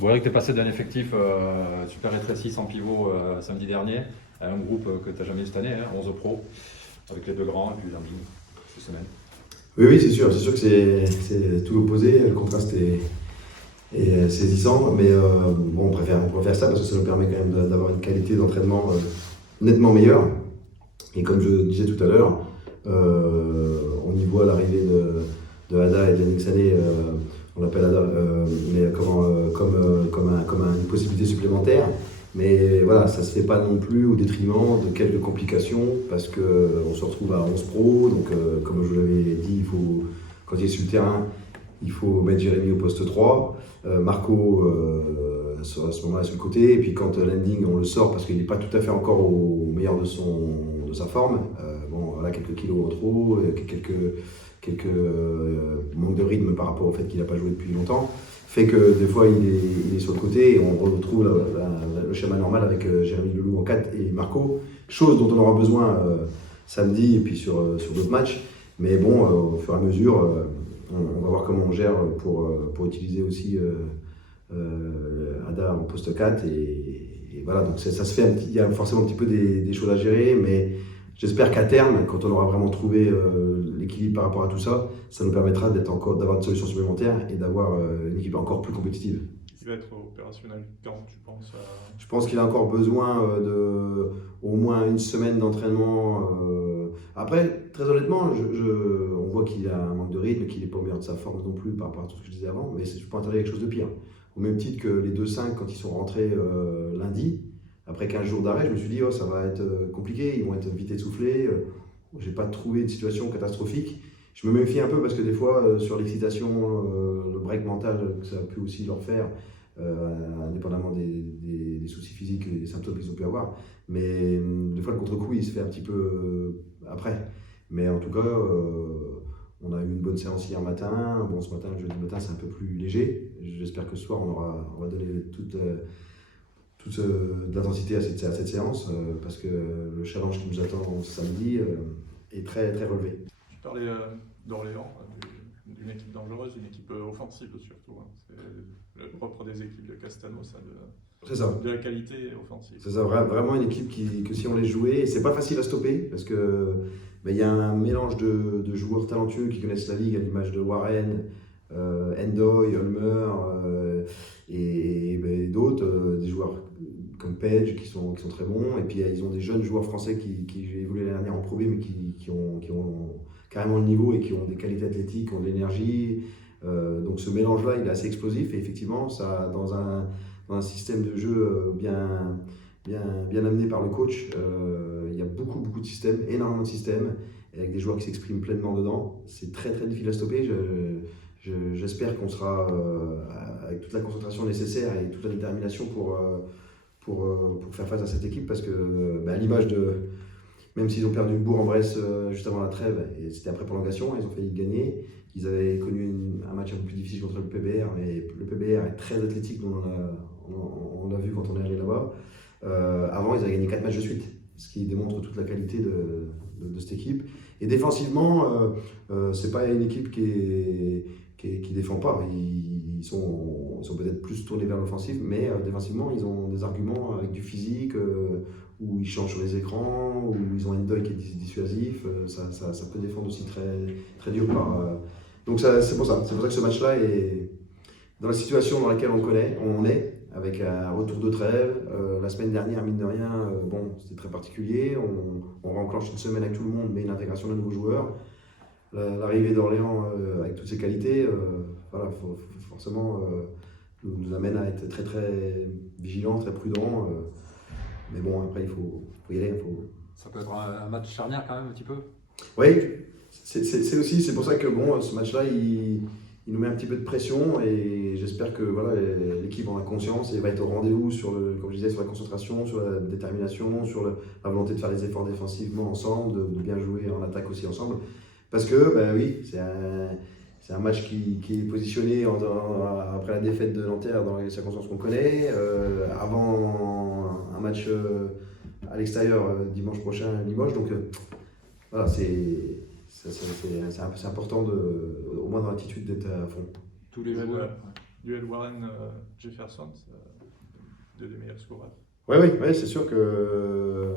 Voilà que tu es passé d'un effectif super rétréci sans pivot samedi dernier à un groupe que tu n'as jamais eu cette année, hein, 11 pros, avec les deux grands et puis Landing cette semaine. Oui, oui, c'est sûr que c'est tout l'opposé, le contraste est saisissant, mais bon, on préfère ça parce que ça nous permet quand même d'avoir une qualité d'entraînement nettement meilleure. Et comme je disais tout à l'heure, on y voit l'arrivée de Ada et de Yannick Sané, on l'appelle Ada, mais comme une possibilité supplémentaire. Mais voilà, ça ne se fait pas non plus au détriment de quelques complications, parce qu'on se retrouve à 11 pros, donc comme je vous l'avais dit, quand il est sur le terrain, il faut mettre Jérémy au poste 3, Marco à ce moment-là sur le côté, et puis quand Landing on le sort parce qu'il n'est pas tout à fait encore au meilleur de sa forme, bon voilà, quelques kilos en trop, quelques manques de rythme par rapport au fait qu'il n'a pas joué depuis longtemps, fait que des fois il est sur le côté et on retrouve le schéma normal avec Jérémy Leloup en 4 et Marco, chose dont on aura besoin samedi et puis sur d'autres matchs, mais bon, au fur et à mesure, on va voir comment on gère pour utiliser aussi Ada en poste 4 et voilà, donc ça se fait, il y a forcément un petit peu des choses à gérer, mais j'espère qu'à terme, quand on aura vraiment trouvé l'équilibre par rapport à tout ça, ça nous permettra d'avoir des solutions supplémentaires et d'avoir une équipe encore plus compétitive. Il va être opérationnel quand tu penses Je pense qu'il a encore besoin de au moins une semaine d'entraînement. Après, très honnêtement, on voit qu'il a un manque de rythme, qu'il n'est pas au meilleur de sa forme non plus par rapport à tout ce que je disais avant, mais je peux interdire quelque chose de pire. Au même titre que les 2-5, quand ils sont rentrés lundi, après 15 jours d'arrêt, je me suis dit, oh, ça va être compliqué, ils vont être vite essoufflés. Je n'ai pas trouvé de situation catastrophique. Je me méfie un peu parce que des fois, sur l'excitation, le break mental que ça a pu aussi leur faire, indépendamment des soucis physiques et des symptômes qu'ils ont pu avoir. Mais des fois, le contre-coup, il se fait un petit peu après. Mais en tout cas, on a eu une bonne séance hier matin. Bon, ce matin, le jeudi matin, c'est un peu plus léger. J'espère que ce soir, on va donner toute de l'intensité à cette séance, parce que le challenge qui nous attend samedi est très, très relevé. Tu parlais d'Orléans, d'une équipe dangereuse, d'une équipe offensive surtout. Hein. C'est le propre des équipes de Castano, ça, C'est ça. de la qualité offensive. C'est ça, vraiment une équipe que si on les jouait, c'est pas facile à stopper parce que il y a un mélange de joueurs talentueux qui connaissent la ligue à l'image de Warren, Endoy, Ulmer et d'autres, des joueurs comme Page qui sont très bons. Et puis ils ont des jeunes joueurs français qui évolué l'année dernière en Pro B mais qui ont carrément le niveau et qui ont des qualités athlétiques, qui ont de l'énergie. Donc ce mélange-là, il est assez explosif et effectivement, ça, dans un système de jeu bien amené par le coach. Il y a beaucoup de systèmes, énormément de systèmes, avec des joueurs qui s'expriment pleinement dedans. C'est très très difficile à stopper. J'espère qu'on sera avec toute la concentration nécessaire et toute la détermination pour faire face à cette équipe, parce que à l'image de, même s'ils ont perdu Bourg-en-Bresse juste avant la trêve, et c'était après prolongation, ils ont failli gagner. Ils avaient connu un match un peu plus difficile contre le PBR, mais le PBR est très athlétique, on l'a vu quand on est allé là-bas. Avant, ils avaient gagné 4 matchs de suite, ce qui démontre toute la qualité de cette équipe. Et défensivement, c'est pas une équipe qui défend pas. Ils sont peut-être plus tournés vers l'offensive, mais défensivement, ils ont des arguments avec du physique, où ils changent sur les écrans, où ils ont un Endoy qui est dissuasif. Ça peut défendre aussi très, très dur donc c'est pour ça que ce match-là est dans la situation dans laquelle on est, avec un retour de trêve. La semaine dernière, mine de rien, bon, c'était très particulier. On renclenche une semaine avec tout le monde, mais une intégration de nouveaux joueurs. L'arrivée d'Orléans avec toutes ses qualités, voilà, forcément nous amène à être très très vigilants, très prudents. Mais bon, après il faut y aller. Ça peut être un match charnière quand même un petit peu. Oui, c'est pour ça que bon, ce match-là, il nous met un petit peu de pression et j'espère que voilà, l'équipe en a conscience et va être au rendez-vous comme je disais, sur la concentration, sur la détermination, sur la volonté de faire les efforts défensivement ensemble, de bien jouer en attaque aussi ensemble. Parce que, ben oui, c'est un match qui est positionné après la défaite de Nanterre dans les circonstances qu'on connaît, avant un match à l'extérieur dimanche prochain à Limoges. Donc voilà, c'est important, au moins dans l'attitude, d'être à fond. Tous les joueurs, duel Warren-Jefferson, c'est deux des meilleurs scoreurs. Oui, c'est sûr que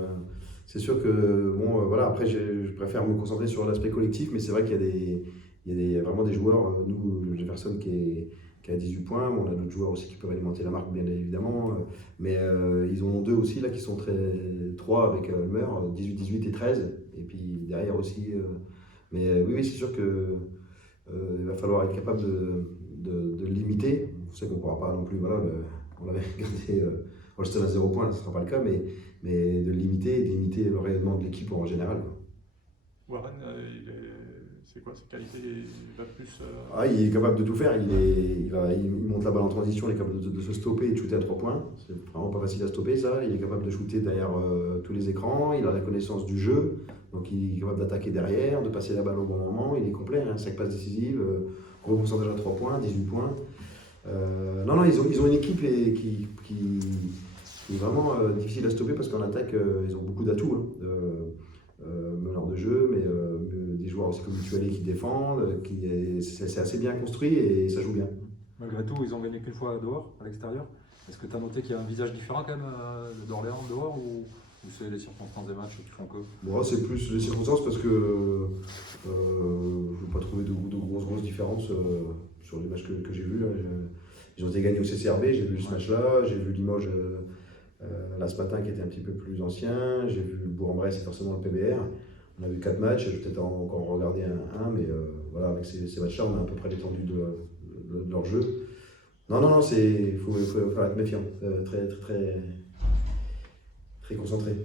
bon, voilà, après je préfère me concentrer sur l'aspect collectif, mais c'est vrai qu'il y a vraiment des joueurs, nous, Jefferson qui a 18 points, bon, on a d'autres joueurs aussi qui peuvent alimenter la marque bien évidemment, mais ils en ont deux aussi là qui sont trois avec Ulmer, 18, 18 et 13, et puis derrière aussi, mais oui, c'est sûr que il va falloir être capable de le limiter. On sait qu'on ne pourra pas non plus, voilà, on avait regardé Holston à 0 points, ce ne sera pas le cas, mais de le limiter et de limiter le rayonnement de l'équipe en général, quoi. Warren, c'est quoi ses qualités? Il va plus. Il est capable de tout faire, il monte la balle en transition, il est capable de se stopper et de shooter à 3 points. C'est vraiment pas facile à stopper ça. Il est capable de shooter derrière tous les écrans, il a la connaissance du jeu, donc il est capable d'attaquer derrière, de passer la balle au bon moment, il est complet, 5 passes décisives, gros pourcentage à 3 points, 18 points. Non, ils ont une équipe qui est vraiment difficile à stopper parce qu'en attaque, ils ont beaucoup d'atouts. Meneur de jeu, mais des joueurs aussi comme Mutualé qui défendent, c'est assez bien construit et ça joue bien. Malgré tout, ils ont gagné qu'une fois dehors, à l'extérieur. Est-ce que tu as noté qu'il y a un visage différent quand même d'Orléans dehors ou c'est les circonstances des matchs qui font que? Bon, c'est plus les circonstances parce que je n'ai pas trouvé de grosses différences sur les matchs que j'ai vus. Ils ont été gagnés au CCRB, j'ai vu ce match-là, j'ai vu Limoges là ce matin qui était un petit peu plus ancien, j'ai vu Bourg-en-Bresse et forcément le PBR. On a vu 4 matchs, je vais peut-être encore regarder un, mais voilà, avec ces matchs-là, on a à peu près l'étendue de leur jeu. Non, il faut être méfiant, très concentré.